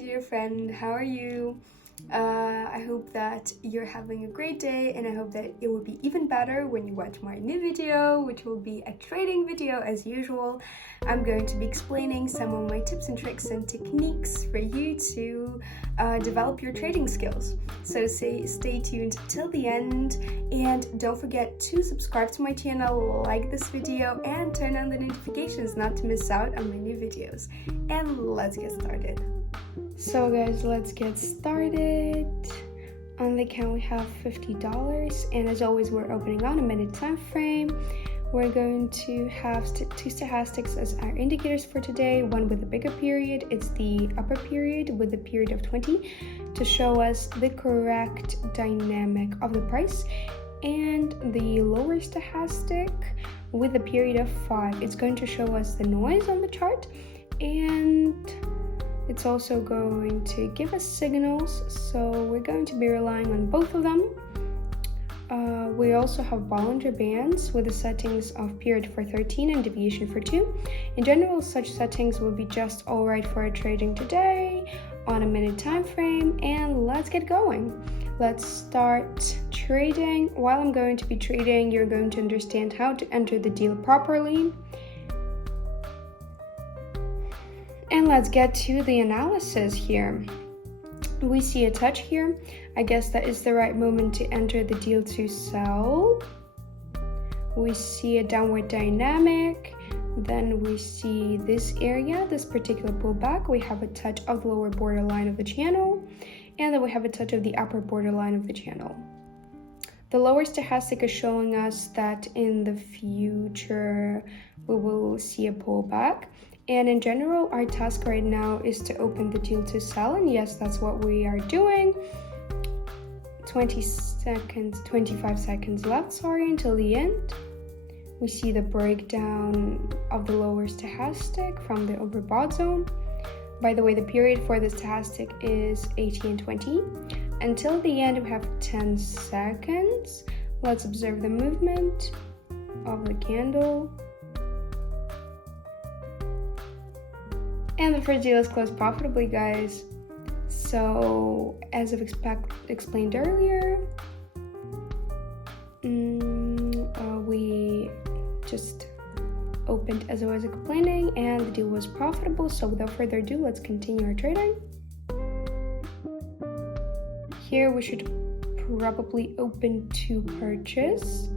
dear friend, how are you? I hope that you're having a great day, and I hope that it will be even better when you watch my new video, which will be a trading video as usual. I'm going to be explaining some of my tips and tricks and techniques for you to develop your trading skills. So stay tuned till the end, and don't forget to subscribe to my channel, like this video, and turn on the notifications not to miss out on my new videos. And let's get started. So guys, let's get started. On the account we have $50, and as always we're opening on a minute time frame. We're going to have two stochastics as our indicators for today, one with a bigger period, it's the upper period with a period of 20 to show us the correct dynamic of the price, and the lower stochastic with a period of 5. It's going to show us the noise on the chart, and it's also going to give us signals, so we're going to be relying on both of them. We also have Bollinger Bands with the settings of period for 13 and deviation for 2. In general, such settings will be just alright for our trading today on a minute time frame, and let's get going. Let's start trading. While I'm going to be trading, you're going to understand how to enter the deal properly. And let's get to the analysis here. We see a touch here. I guess that is the right moment to enter the deal to sell. We see a downward dynamic. Then we see this area, this particular pullback. We have a touch of the lower borderline of the channel, and then we have a touch of the upper borderline of the channel. The lower stochastic is showing us that in the future we will see a pullback. And in general, our task right now is to open the deal to sell, and yes, that's what we are doing. 25 seconds left, until the end. We see the breakdown of the lower stochastic from the overbought zone. By the way, the period for the stochastic is 80 and 20. Until the end, we have 10 seconds. Let's observe the movement of the candle. And the first deal is closed profitably, guys. So, as I've explained earlier, we just opened as I was explaining, and the deal was profitable. So without further ado, let's continue our trading. Here we should probably open to purchase.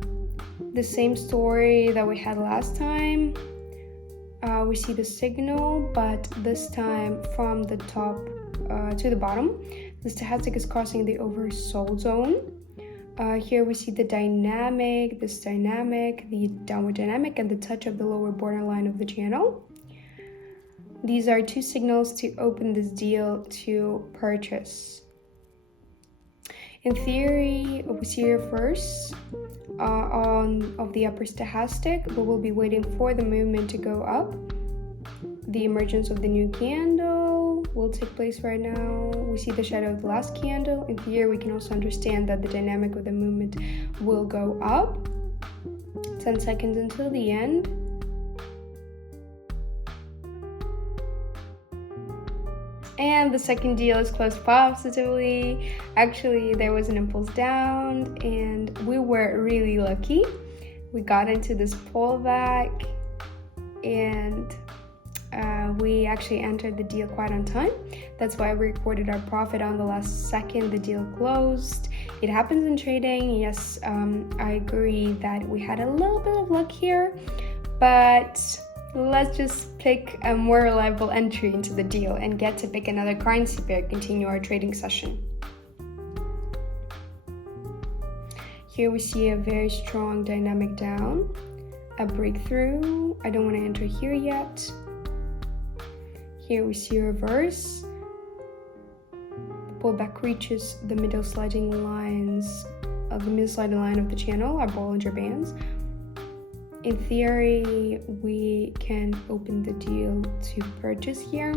The same story that we had last time. We see the signal, but this time from the top to the bottom. The stochastic is crossing the oversold zone. Here we see the dynamic, the downward dynamic, and the touch of the lower borderline of the channel. These are two signals to open this deal to purchase. In theory, we see a reverse of the upper stochastic, but we'll be waiting for the movement to go up. The emergence of the new candle will take place right now. We see the shadow of the last candle. In here, we can also understand that the dynamic of the movement will go up. 10 seconds until the end. And the second deal is closed positively. Actually, there was an impulse down, and we were really lucky. We got into this pullback, and we actually entered the deal quite on time. That's why we recorded our profit on the last second the deal closed. It happens in trading. Yes, I agree that we had a little bit of luck here, but let's just pick a more reliable entry into the deal and get to pick another currency pair, continue our trading session. Here we see a very strong dynamic down, a breakthrough. I don't want to enter here yet. Here we see a reverse. The pullback reaches the middle sliding lines of the middle sliding line of the channel, our Bollinger Bands. In theory, we can open the deal to purchase here.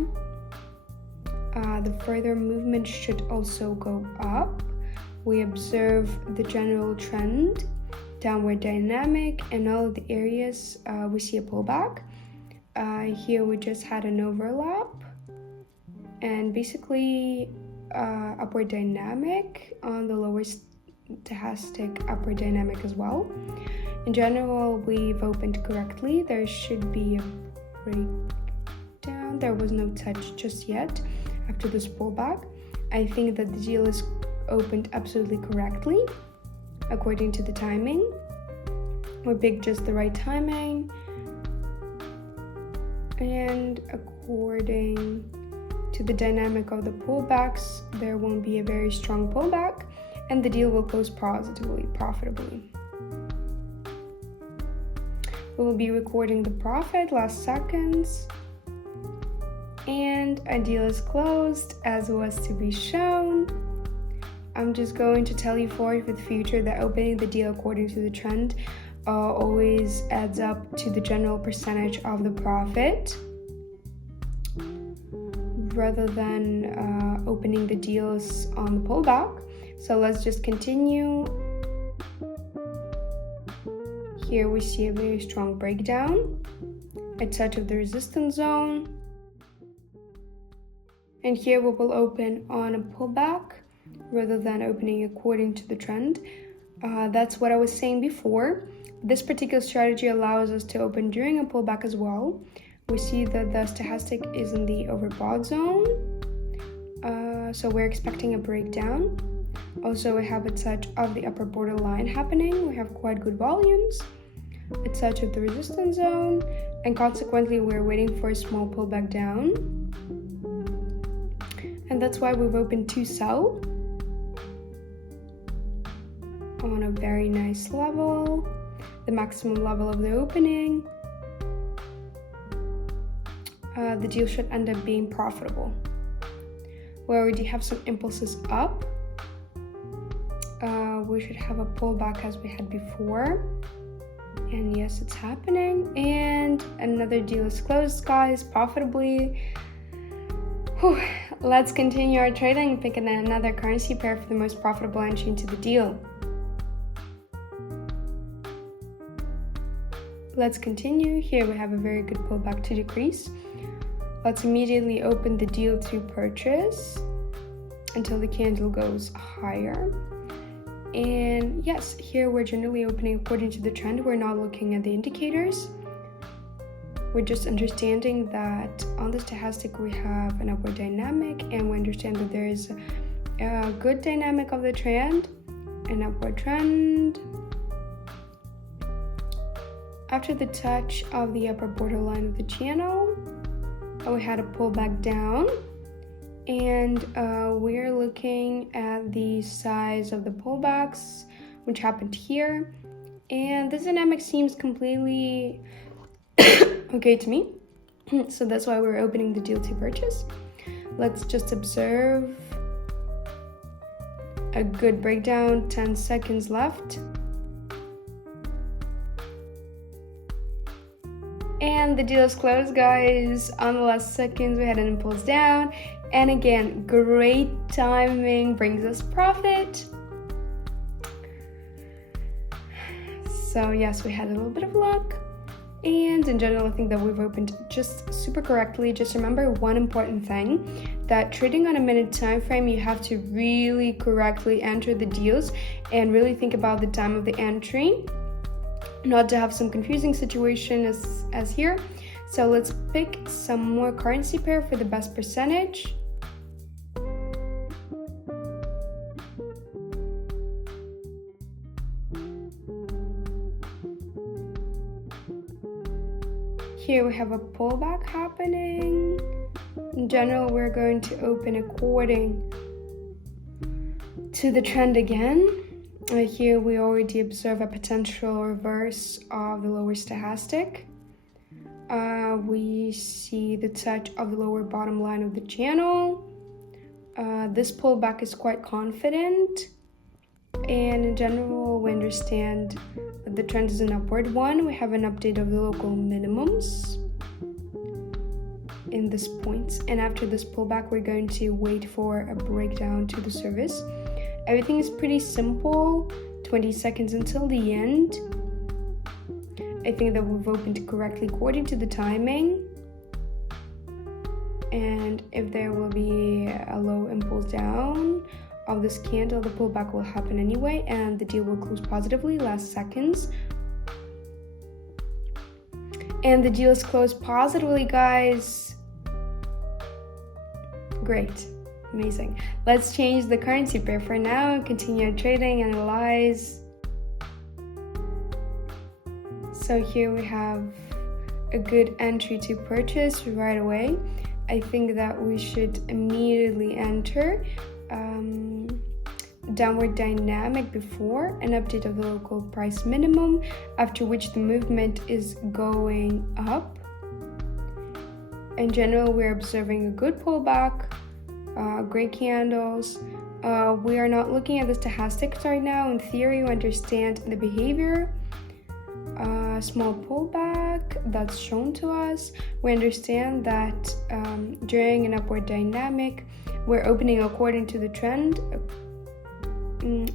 The further movement should also go up. We observe the general trend, downward dynamic, and all of the areas we see a pullback. Here we just had an overlap. and basically upward dynamic on the lower stochastic upward dynamic as well. In general, we've opened correctly. There should be a breakdown. There was no touch just yet after this pullback. I think that the deal is opened absolutely correctly according to the timing. We picked just the right timing, and according to the dynamic of the pullbacks, there won't be a very strong pullback, and the deal will close positively, profitably. We will be recording the profit last seconds, and our deal is closed as was to be shown. I'm just going to tell you for the future that opening the deal according to the trend always adds up to the general percentage of the profit, rather than opening the deals on the pullback. So let's just continue. Here we see a very strong breakdown, a touch of the resistance zone, and here we will open on a pullback rather than opening according to the trend. That's what I was saying before. This particular strategy allows us to open during a pullback as well. We see that the stochastic is in the overbought zone, so we're expecting a breakdown. Also, we have a touch of the upper borderline happening. We have quite good volumes, a touch of the resistance zone, and consequently we're waiting for a small pullback down. And that's why we've opened to sell on a very nice level, the maximum level of the opening. The deal should end up being profitable. We already have some impulses up. We should have a pullback as we had before. And yes, it's happening. And another deal is closed, guys, profitably. Whew. Let's continue our trading and pick another currency pair for the most profitable entry into the deal. Let's continue. Here we have a very good pullback to decrease. Let's immediately open the deal to purchase until the candle goes higher. And yes, here we're generally opening according to the trend. We're not looking at the indicators. We're just understanding that on the stochastic we have an upward dynamic, and we understand that there is a good dynamic of the trend, an upward trend. After the touch of the upper borderline of the channel, we had a pullback down, and we're looking at the size of the pullbacks which happened here, and this dynamic seems completely okay to me. So that's why we're opening the deal to purchase. Let's just observe a good breakdown. 10 seconds left. And the deal is closed, guys. On the last seconds, we had an impulse down. And again, great timing brings us profit. So yes, we had a little bit of luck. And in general, I think that we've opened just super correctly. Just remember one important thing, that trading on a minute time frame, you have to really correctly enter the deals and really think about the time of the entry, not to have some confusing situation as here. So let's pick some more currency pair for the best percentage. Here we have a pullback happening. In general, we're going to open according to the trend again. Here we already observe a potential reverse of the lower stochastic. We see the touch of the lower bottom line of the channel. This pullback is quite confident, and in general we understand that the trend is an upward one. We have an update of the local minimums in this point, and after this pullback we're going to wait for a breakdown to the service. Everything is pretty simple. 20 seconds until the end. I think that we've opened correctly according to the timing. and if there will be a low impulse down of this candle, the pullback will happen anyway, and the deal will close positively last seconds. And the deal is closed positively, guys. Great, amazing. Let's change the currency pair for now and continue trading, analyze. So here we have a good entry to purchase right away. I think that we should immediately enter downward dynamic before an update of the local price minimum, after which the movement is going up. In general, we're observing a good pullback, great candles. We are not looking at the stochastics right now. In theory, we understand the behavior. Small pullback that's shown to us. We understand that during an upward dynamic, we're opening according to the trend.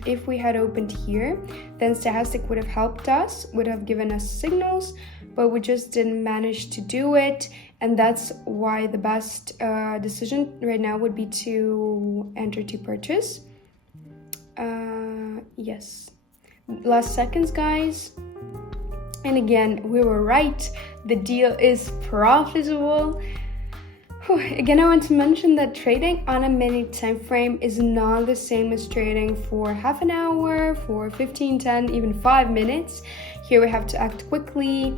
If we had opened here, then stochastic would have helped us, would have given us signals, but we just didn't manage to do it, and that's why the best decision right now would be to enter to purchase. Yes, last seconds, guys. And again, we were right. The deal is profitable. Again, I want to mention that trading on a minute time frame is not the same as trading for half an hour, for 15, 10, even 5 minutes. Here we have to act quickly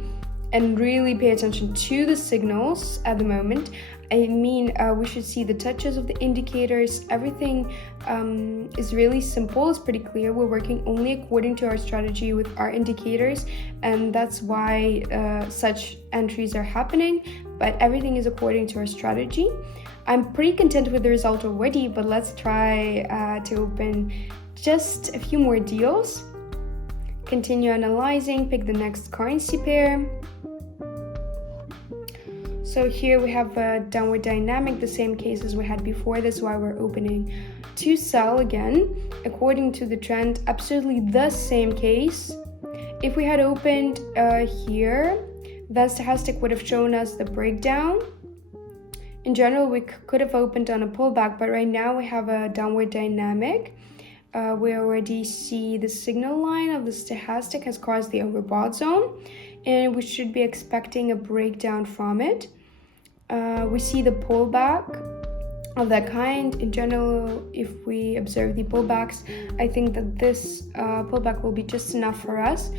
and really pay attention to the signals at the moment. I mean, we should see the touches of the indicators. Everything is really simple, it's pretty clear. We're working only according to our strategy with our indicators, and that's why such entries are happening, but everything is according to our strategy. I'm pretty content with the result already, but let's try to open just a few more deals. Continue analyzing, pick the next currency pair. So here we have a downward dynamic, the same case as we had before. This is why we're opening to sell again, according to the trend, absolutely the same case. If we had opened here, then stochastic would have shown us the breakdown. In general, we could have opened on a pullback, but right now we have a downward dynamic. We already see the signal line of the stochastic has crossed the overbought zone, and we should be expecting a breakdown from it. We see the pullback of that kind. In general, if we observe the pullbacks, I think that this pullback will be just enough for us,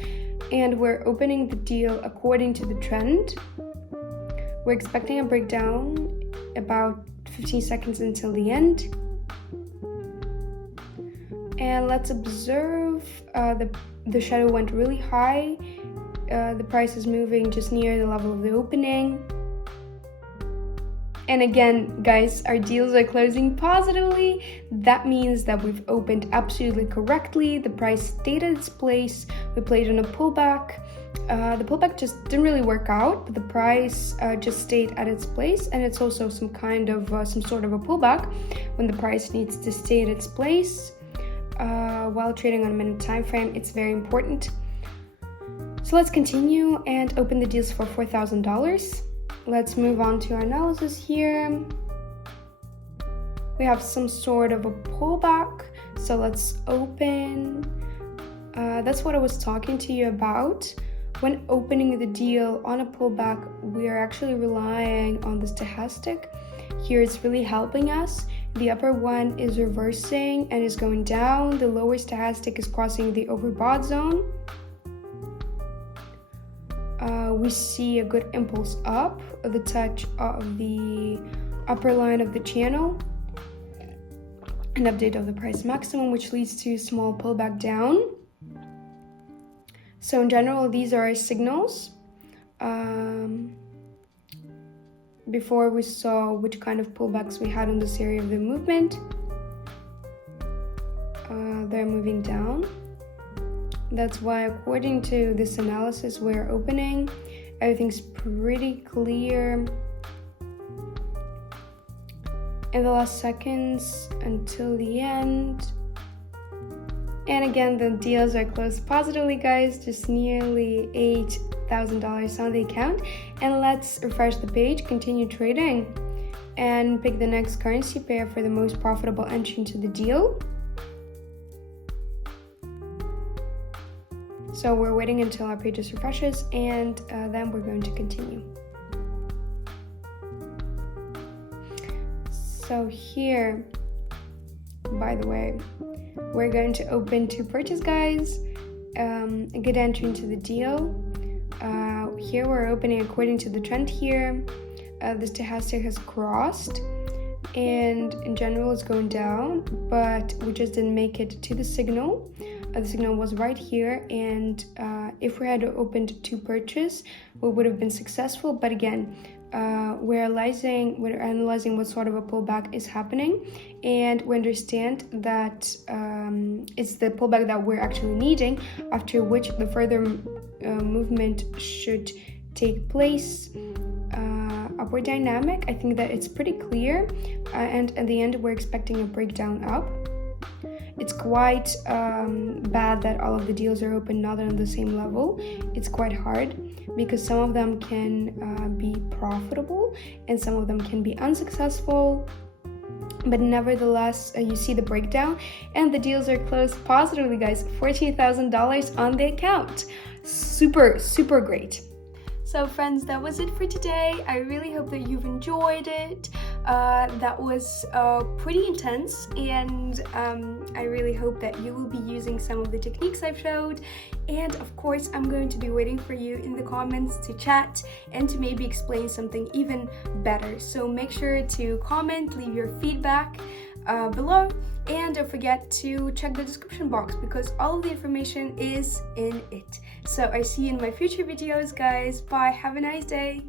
and we're opening the deal according to the trend. We're expecting a breakdown about 15 seconds until the end. And let's observe the shadow went really high. The price is moving just near the level of the opening. And again, guys, our deals are closing positively. That means that we've opened absolutely correctly. The price stayed at its place. We played on a pullback. The pullback just didn't really work out, but the price just stayed at its place. And it's also some sort of a pullback when the price needs to stay at its place. While trading on a minute time frame, it's very important. So let's continue and open the deals for $4,000. Let's move on to our analysis here. We have some sort of a pullback, so let's open. That's what I was talking to you about. When opening the deal on a pullback, we are actually relying on the stochastic. Here it's really helping us. The upper one is reversing and is going down. The lower stochastic is crossing the overbought zone. We see a good impulse up, the touch of the upper line of the channel, an update of the price maximum, which leads to a small pullback down. So in general, these are our signals. Before we saw which kind of pullbacks we had on this area of the movement. They're moving down. That's why, according to this analysis, we're opening. Everything's pretty clear. In the last seconds until the end. And again, the deals are closed positively, guys. Just nearly $8,000 on the account. And let's refresh the page, continue trading. and pick the next currency pair for the most profitable entry into the deal. So we're waiting until our page just refreshes, and then we're going to continue. So here, by the way, we're going to open to purchase, guys. A good entry into the deal. Here we're opening according to the trend here. The stochastic has crossed, and in general it's going down, but we just didn't make it to the signal. The signal was right here, and if we had opened to purchase, we would have been successful. But again, we're analyzing what sort of a pullback is happening, and we understand that it's the pullback that we're actually needing, after which the further movement should take place. Upward dynamic, I think that it's pretty clear, and at the end we're expecting a breakdown up. It's quite bad that all of the deals are open not on the same level. It's quite hard because some of them can be profitable and some of them can be unsuccessful. But nevertheless, you see the breakdown, and the deals are closed positively, guys. $48,000 on the account. Super, super great. So friends, that was it for today. I really hope that you've enjoyed it. That was pretty intense, and I really hope that you will be using some of the techniques I've showed. And of course, I'm going to be waiting for you in the comments to chat and to maybe explain something even better. So make sure to comment, leave your feedback below, and don't forget to check the description box because all of the information is in it. So I see you in my future videos, guys. Bye, have a nice day.